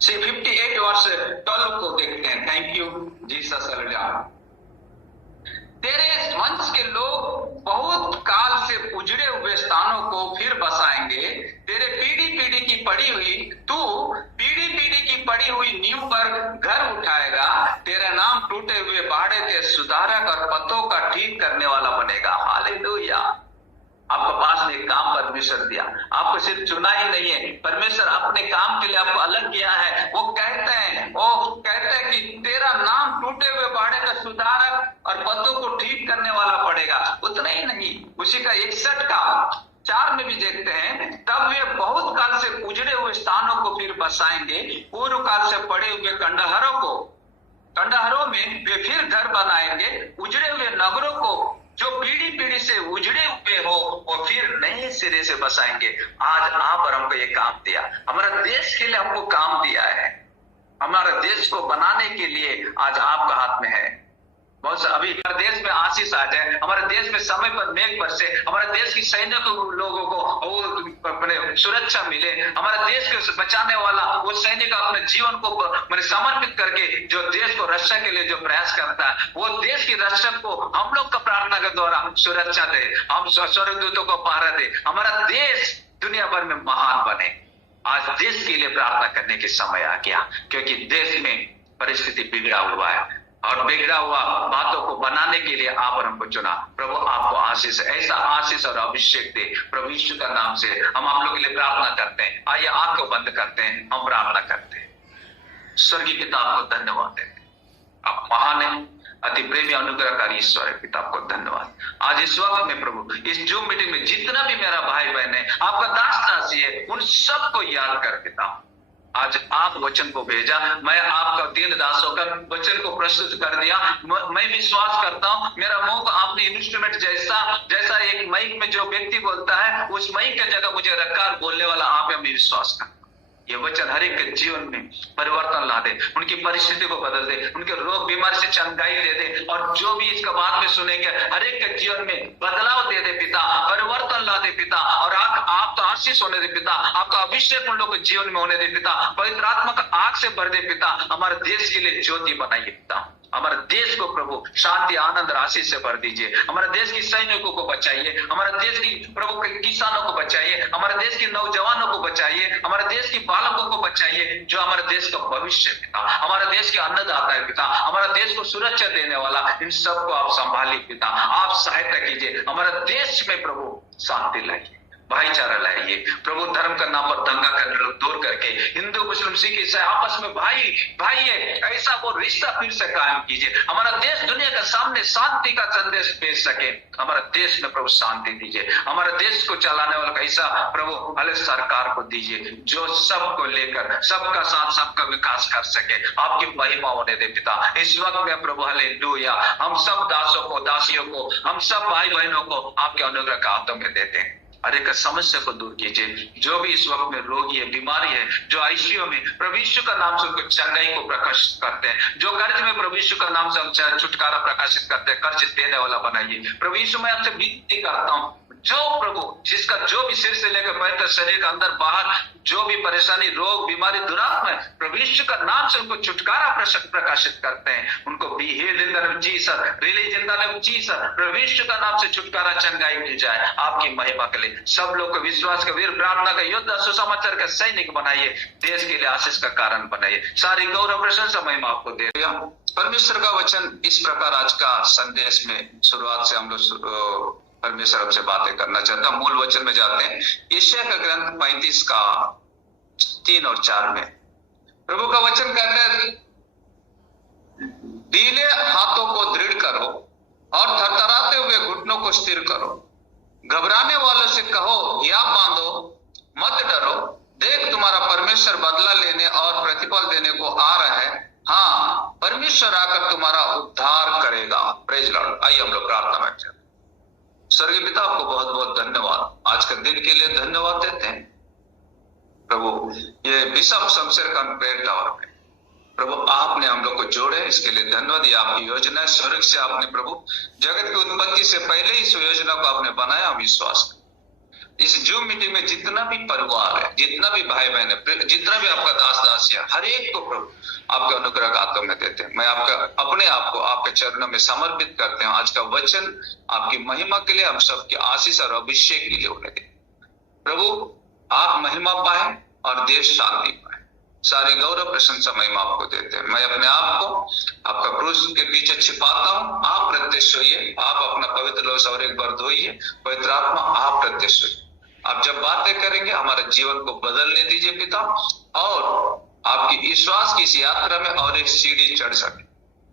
से 58 वर्ष 12 को देखते हैं। Thank you Jesus Lord. तेरे वंश के लोग बहुत काल से उजड़े हुए स्थानों को फिर बसाएंगे। तेरे पीढ़ी पीढ़ी की पड़ी हुई तू पीढ़ी पीढ़ी की पड़ी हुई नींव पर घर उठाएगा। तेरा नाम टूटे हुए बाड़े के सुधारक और पतों का ठीक करने वाला बनेगा। हालेलुया। आपके पास में काम परमेश्वर दिया, आपको सिर्फ चुना ही नहीं है, परमेश्वर अपने काम के लिए आपको अलग किया है। वो कहते हैं कि तेरा नाम टूटे हुए बाड़े का सुधारक और पतों को ठीक करने वाला पड़ेगा। उतना ही नहीं, उसी का 61 का 4 में भी देखते हैं, तब वे बहुत काल से उजड़े हुए स्थानों को फिर बसाएंगे। पूर्व काल से पड़े हुए खंडहरों में वे फिर घर बनाएंगे। उजड़े हुए नगरों को जो पीढ़ी पीढ़ी से उजड़े हुए हो वो फिर नए सिरे से बसाएंगे। आज आप और हमको ये काम दिया, हमारा देश के लिए हमको काम दिया है। हमारे देश को बनाने के लिए आज आपका हाथ में है। बहुत अभी हमारे देश में आशीष आ जाए, हमारे देश में समय पर मेघ बरसे, हमारे देश की सैनिकों लोगों को वो अपने सुरक्षा मिले, हमारे देश को बचाने वाला वो सैनिक अपने जीवन को मैंने समर्पित करके जो देश को रक्षा के लिए जो प्रयास करता है, वो देश की रक्षा को हम लोग का प्रार्थना के द्वारा सुरक्षा दे, हम स्वर्गदूतों को पहरा दे, हमारा देश दुनिया भर में महान बने। आज देश के लिए प्रार्थना करने के समय आ गया, क्योंकि देश में परिस्थिति बिगड़ा हुआ है और बिगड़ा हुआ बातों को बनाने के लिए आप और हमको चुना। प्रभु आपको आशीष, ऐसा आशीष और अभिषेक दे प्रभु यीशु का नाम से हम आप लोग के लिए प्रार्थना करते हैं। आइए आंख को बंद करते हैं, हम प्रार्थना करते हैं। स्वर्गीय पिता आपको धन्यवाद देते, आप महान है, अति प्रेमी अनुग्रहकारी ईश्वर है। पिता आपको धन्यवाद। आज इस वक्त में प्रभु इस जूम मीटिंग में जितना भी मेरा भाई बहन है, आपका दास दासी है, उन सबको याद कर पिता आज आप वचन को भेजा, मैं आपका दीन दास होकर वचन को प्रस्तुत कर दिया। मैं विश्वास करता हूँ मेरा मुंह को आपने इंस्ट्रूमेंट जैसा एक माइक में जो व्यक्ति बोलता है उस माइक की जगह मुझे रखकर बोलने वाला आप है। मैं विश्वास करता हूँ ये वचन हर एक के जीवन में परिवर्तन ला दे, उनकी परिस्थिति को बदल दे, उनके रोग बीमारी से चंगाई दे दे, और जो भी इसका बाद में सुनेंगे हर एक के जीवन में बदलाव दे दे पिता, परिवर्तन ला दे पिता, और आप तो आशीष होने दे पिता, आपका अभिषेक उन लोगों के जीवन में होने दे पिता, पवित्र आत्मा का आग से भर दे पिता, हमारे देश के लिए ज्योति बनाइए पिता, हमारे देश को प्रभु शांति आनंद राशि से भर दीजिए, हमारे देश की सैनिकों को बचाइए, हमारे देश की प्रभु किसानों को बचाइए, हमारे देश के नौजवानों को बचाइए, हमारे देश की बालकों को बचाइए, जो हमारे देश का भविष्य पिता, हमारे देश के अन्नदाता है पिता, हमारा देश को सुरक्षा देने वाला, इन सबको आप संभालिए पिता, आप सहायता कीजिए, हमारे देश में प्रभु शांति लाइए, भाईचारा लाइए प्रभु, धर्म का नाम पर दंगा कर दूर करके हिंदू मुस्लिम सिख ईसाई आपस में भाई है ऐसा वो रिश्ता फिर से कायम कीजिए, हमारा देश दुनिया के सामने शांति का संदेश भेज सके, हमारा देश में प्रभु शांति दीजिए, हमारे देश को चलाने वाला ऐसा प्रभु भले सरकार को दीजिए जो सबको लेकर सबका साथ सबका विकास कर सके, आपकी महिमा होने दे पिता। इस वक्त में प्रभु हालेलुया, हम सब दासों को दासियों को हम सब भाई बहनों को आपके अनुग्रह का हाथों में देते हैं, हर एक समस्या को दूर कीजिए, जो भी इस वक्त में रोगी है बीमारी है जो आईसीयू में प्रभु यीशु का नाम से उनको चंगाई को प्रकाशित करते हैं, जो कर्ज में प्रभु यीशु का नाम से हम छुटकारा प्रकाशित करते हैं, कर्ज देने वाला बनाइए प्रभु यीशु। मैं आपसे विनती करता हूँ जो प्रभु जिसका जो भी सिर से लेकर पैर तक शरीर के अंदर बाहर जो भी परेशानी रोग बीमारी दुरात्मा है प्रभु यीशु का नाम से उनको छुटकारा प्रकाशित करते हैं, उनको be healed in the name of Jesus, release in the name of Jesus, प्रभु यीशु का नाम से छुटकारा चंगाई मिल जाए आपकी महिमा के लिए। सब लोग को विश्वास का वीर प्रार्थना का योद्धा सुसमाचार का सैनिक बनाइए, देश के लिए आशीष का कारण बनाइए, सारी गौरव प्रशंसा महिमा आपको दे दिया। परमेश्वर का वचन इस प्रकार आज का संदेश में शुरुआत से हम लोग परमेश्वर आपसे बातें करना चाहता हूं। मूल वचन में जाते हैं, यशायाह का ग्रंथ 35 का 3 और 4 में प्रभु का वचन कहता है, ढीले हाथों को दृढ़ करो और थरथराते हुए घुटनों को स्थिर करो, घबराने वालों से कहो या बांधो, मत डरो, देख तुम्हारा परमेश्वर बदला लेने और प्रतिफल देने को आ रहा है, हाँ परमेश्वर आकर तुम्हारा उद्धार करेगा। Praise Lord. आइए हम लोग प्रार्थना में चलते। स्वर्गीय पिता आपको बहुत बहुत धन्यवाद, आज के दिन के लिए धन्यवाद देते हैं प्रभु। ये bishop Shamsher Khan prayer tower में प्रभु आपने हम लोग को जोड़े, इसके लिए धन्यवाद। ये आपकी योजना है, स्वर्ग से आपने प्रभु जगत की उत्पत्ति से पहले इस योजना को आपने बनाया, हम विश्वास इस जूम मीटिंग में जितना भी परिवार है, जितना भी भाई बहन है, जितना भी आपका दास दासी है, हर एक को प्रभु आपके अनुग्रह का हाथों में देते हैं। मैं आपका अपने आप को आपके चरणों में समर्पित करते हैं। आज का वचन आपकी महिमा के लिए, हम सबके आशीष और अभिषेक के लिए होने दें। प्रभु आप महिमा पाए और देश शांति पाए। सारी गौरव प्रशंसा महिमा आपको देते हैं। मैं अपने आप को आपका क्रूस के पीछे छिपाता हूँ। आप प्रत्यक्ष होइए, आप अपना पवित्र लोह और एक बार धोइए। पवित्र आत्मा आप प्रत्यक्ष होइए। आप जब बातें करेंगे हमारे जीवन को बदलने दीजिए पिता, और आपकी विश्वास की इस यात्रा में और एक सीढ़ी चढ़ सके।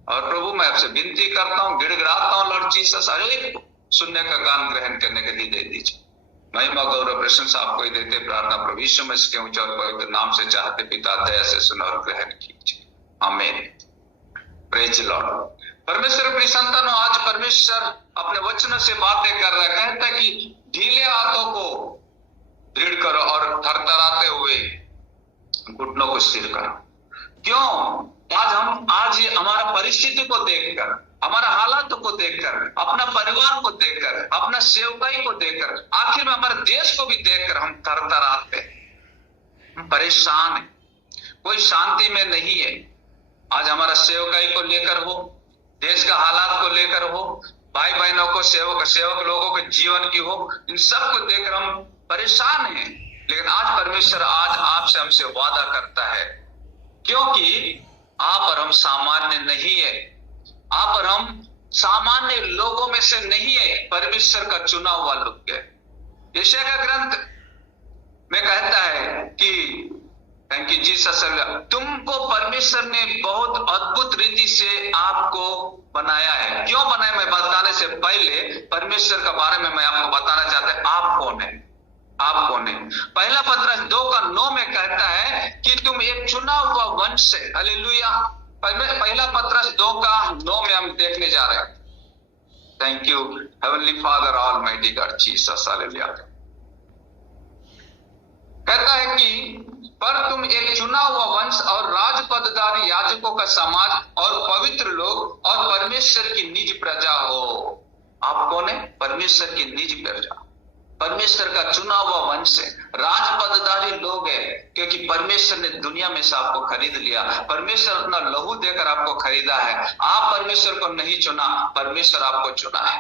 और प्रभु मैं आपसे विनती करता हूँ, गिड़गिड़ाता हूँ लॉर्ड जीसस, हर एक को सुनने का कान ग्रहण करने के लिए दे दीजिए। महिमा गौरव प्रशंसा आपको ही देते। प्रार्थना प्रभु यीशु मसीह के ऊंचे और पवित्र नाम से चाहते पिता, दया से सुनो और ग्रहण कीजिए। आमीन। Praise Lord. परमेश्वर अपनी संतानों, आज परमेश्वर अपने वचनों से बातें कर रहा है। कहता है कि ढीले हाथों को दृढ़ करो और थरथराते हुए घुटनों को स्थिर करो। क्यों? आज ये हमारा परिस्थिति को देखकर, हमारा हालातों को देखकर, अपना परिवार को देखकर, अपना सेवकाई को देखकर, आखिर में हमारे देश को भी देखकर हम थरथराते हैं, परेशान है, कोई शांति में नहीं है। आज हमारा सेवकाई को लेकर हो, देश का हालात को लेकर हो, भाई बहनों को, सेवक लोगों के जीवन की हो, इन सब को देखकर हम परेशान हैं। लेकिन आज परमेश्वर आज आपसे हमसे वादा करता है, क्योंकि आप और हम सामान्य नहीं है, आप और हम सामान्य लोगों में से नहीं है, परमेश्वर का चुना हुआ लोग है। यशायाह का ग्रंथ में कहता है कि थैंक यू जीसस, तुमको परमेश्वर ने बहुत अद्भुत रीति से आपको बनाया है। क्यों बनाया, मैं बताने से पहले परमेश्वर के बारे में मैं आपको बताना चाहता हूं, आप कौन है, आप कौन है। पहला पत्रस 2:9 में कहता है कि तुम एक चुना हुआ वंश है। हालेलुया। पहला पत्रस 2:9 में हम देखने जा रहे हैं। Thank you heavenly father almighty God Jesus. Hallelujah. कहता है कि पर तुम एक चुना हुआ वंश और राजपदधारी याजकों का समाज और पवित्र लोग और परमेश्वर की निज प्रजा हो। आप कौन है? परमेश्वर की निज प्रजा, परमेश्वर का चुना हुआ वंश है, राजपदधारी लोग है, क्योंकि परमेश्वर ने दुनिया में से आपको खरीद लिया। परमेश्वर अपना लहू देकर आपको खरीदा है। आप परमेश्वर को नहीं चुना, परमेश्वर आपको चुना है।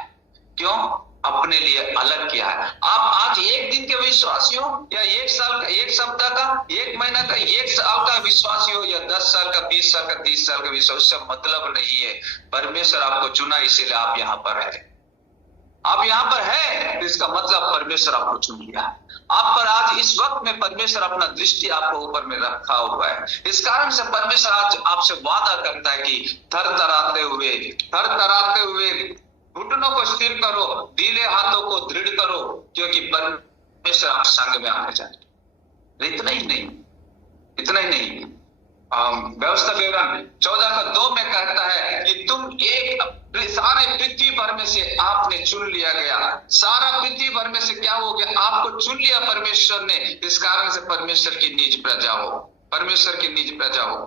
क्यों? अपने लिए अलग किया है। आप आज एक दिन के विश्वासी हो या 1 साल का, 1 सप्ताह का, 1 महीना का, 1 साल का विश्वासी हो या 10 साल का, 20 साल का, 30 साल का विश्वास, उससे मतलब नहीं है। परमेश्वर आपको चुना, इसीलिए आप यहाँ पर है। आप यहाँ पर है तो इसका मतलब परमेश्वर आपको चुन लिया है। आप पर आज इस वक्त में परमेश्वर अपना दृष्टि आपको ऊपर में रखा हुआ है। इस कारण से परमेश्वर आज आपसे वादा करता है कि थरथराते हुए घुटनों को स्थिर करो, ढीले हाथों को दृढ़ करो, क्योंकि परमेश्वर आप संग में आने जाए। इतना ही नहीं, व्यवस्था विवरण 14:2 में कहता है कि तुम एक सारे पृथ्वी भर में से आपने चुन लिया गया। सारा पृथ्वी भर में से क्या हो गया? आपको चुन लिया परमेश्वर ने। इस कारण से परमेश्वर की निज प्रजा हो, परमेश्वर की निज प्रजा हो।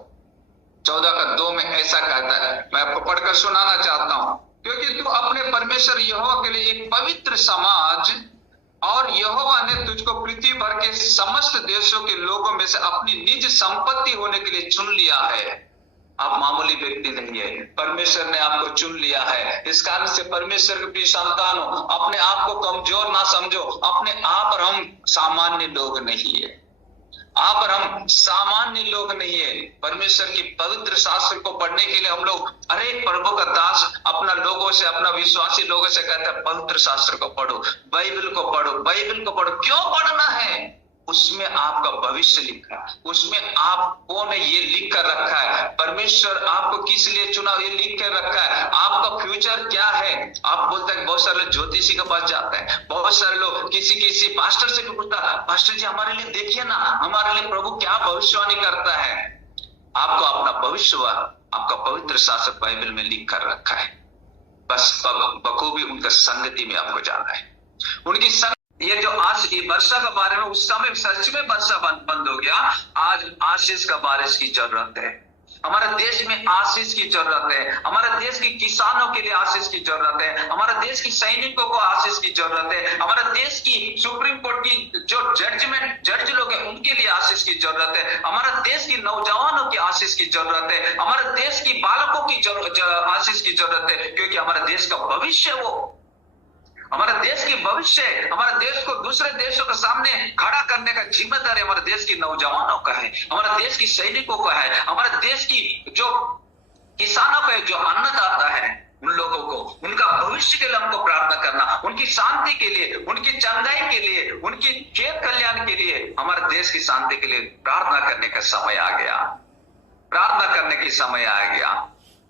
14:2 में ऐसा कहता है। मैं आपको पढ़कर सुनाना चाहता हूं। क्योंकि तू अपने परमेश्वर यहोवा के लिए एक पवित्र समाज, और यहोवा ने तुझको पृथ्वी भर के समस्त देशों के लोगों में से अपनी निज संपत्ति होने के लिए चुन लिया है। आप मामूली व्यक्ति नहीं है, परमेश्वर ने आपको चुन लिया है। इस कारण से परमेश्वर के प्रिय संतान हो, अपने आप को कमजोर ना समझो। अपने आप और हम सामान्य लोग नहीं है, आप और हम सामान्य लोग नहीं है। परमेश्वर की पवित्र शास्त्र को पढ़ने के लिए हम लोग, अरे प्रभु का दास अपना लोगों से, अपना विश्वासी लोगों से कहता है पवित्र शास्त्र को पढ़ो, बाइबल को पढ़ो, बाइबल को पढ़ो। क्यों पढ़ना है? उसमें आपका भविष्य लिखा है, उसमें आप कौन है ये लिख कर रखा है। परमेश्वर आपको किस लिए चुना ये लिख कर रखा है। आपका फ्यूचर क्या है? आप बोलते हैं, बहुत सारे लोग ज्योतिषी के पास जाते हैं, बहुत सारे लोग किसी पास्टर से भी पूछता है, पास्टर जी हमारे लिए देखिए ना, हमारे लिए प्रभु क्या भविष्यवाणी करता है। आपको अपना भविष्य आपका पवित्र शास्त्र बाइबल में लिख कर रखा है। बस बखूबी उनका संगति में आपको जाना है, उनकी ये जो आज ये वर्षा के बारे में, उस समय सच में वर्षा बंद हो गया। आज आशीष का बारिश की जरूरत है। हमारे देश में आशीष की जरूरत है। हमारे देश के किसानों के लिए आशीष की जरूरत है। हमारे देश की सैनिकों को आशीष की जरूरत है। हमारे देश की सुप्रीम कोर्ट की जरूरत है, हमारे देश की नौजवानों की आशीष की जरूरत है, हमारे देश की बालकों की आशीष की जरूरत है, क्योंकि हमारे देश का भविष्य वो, हमारे देश की भविष्य, हमारे देश को दूसरे देशों के सामने खड़ा करने का जिम्मेदारी हमारे देश की नौजवानों का है, हमारे देश की सैनिकों का है, हमारे देश की जो किसानों का है, जो अन्नदाता है, उन लोगों को उनका भविष्य के लिए हमको प्रार्थना करना, उनकी शांति के लिए, उनकी चंगाई के लिए, उनकी खेत कल्याण के लिए, हमारे देश की शांति के लिए प्रार्थना करने का समय आ गया, प्रार्थना करने की समय आ गया।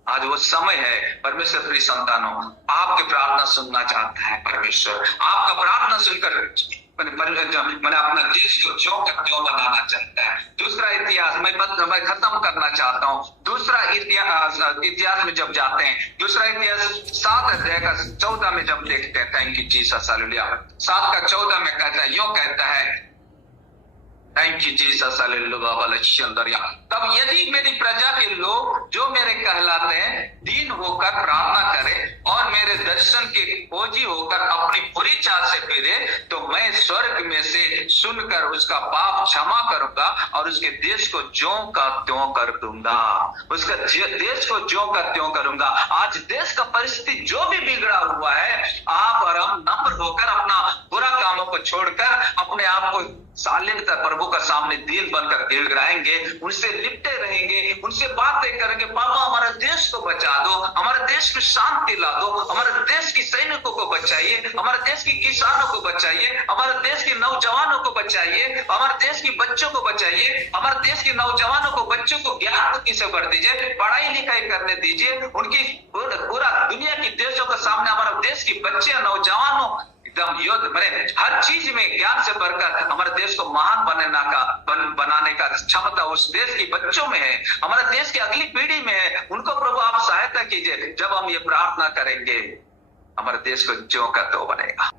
आज वो समय है। परमेश्वर प्रिय संतानों, आपकी प्रार्थना सुनना चाहता है परमेश्वर, आपका प्रार्थना सुनकर मैंने अपना देश को ज्यों का त्यों बनाना चाहता है। दूसरा इतिहास मैं खत्म करना चाहता हूँ। दूसरा इतिहास में जब जाते हैं, दूसरा इतिहास 7 अध्याय का 14 में जब देखते हैं, थैंक यू जीसस, हालेलुया, 7 का 14 में कहता है, यूं कहता है, थैंक यू जीसस, हालेलुया। तब यदि मेरी प्रजा के लोग जो मेरे कहलाते हैं दीन होकर प्रार्थना करें और मेरे दर्शन के खोजी होकर अपनी बुरी चाल से फिरे, तो मैं स्वर्ग में से सुनकर उसका पाप क्षमा करूंगा और उसके देश को ज्यों का त्यों कर दूंगा, उसका देश को ज्यों का त्यों करूंगा। आज देश का परिस्थिति जो भी बिगड़ा हुआ है, आप और हम नम्र होकर अपना बुरा कामों को छोड़कर अपने आप को शालीनता प्रभु का सामने दीन बनकर गिड़गिड़ाएंगे, उनसे लिपटे रहेंगे, उनसे बातें करेंगे, पापा हमारे देश को बचा दो, हमारे देश को शांति ला दो, हमारे देश की सैनिकों को बचाइए, हमारे देश की किसानों को बचाइए, हमारे देश के नौजवानों को बचाइए, हमारे देश की बच्चों को बचाइए, हमारे देश के नौजवानों को, बच्चों को ज्ञान बुद्धि से भर दीजिए, पढ़ाई लिखाई करने दीजिए, उनकी पूरा दुनिया की देशों के सामने हमारे देश की बच्चे नौजवानों एकदम युद्ध बने, हर चीज में ज्ञान से भरकर हमारे देश को महान बनाने का क्षमता उस देश के बच्चों में है, हमारे देश की अगली पीढ़ी में है। उनको प्रभु आप सहायता कीजिए। जब हम ये प्रार्थना करेंगे, हमारे देश को ज्यों का त्यों बनेगा।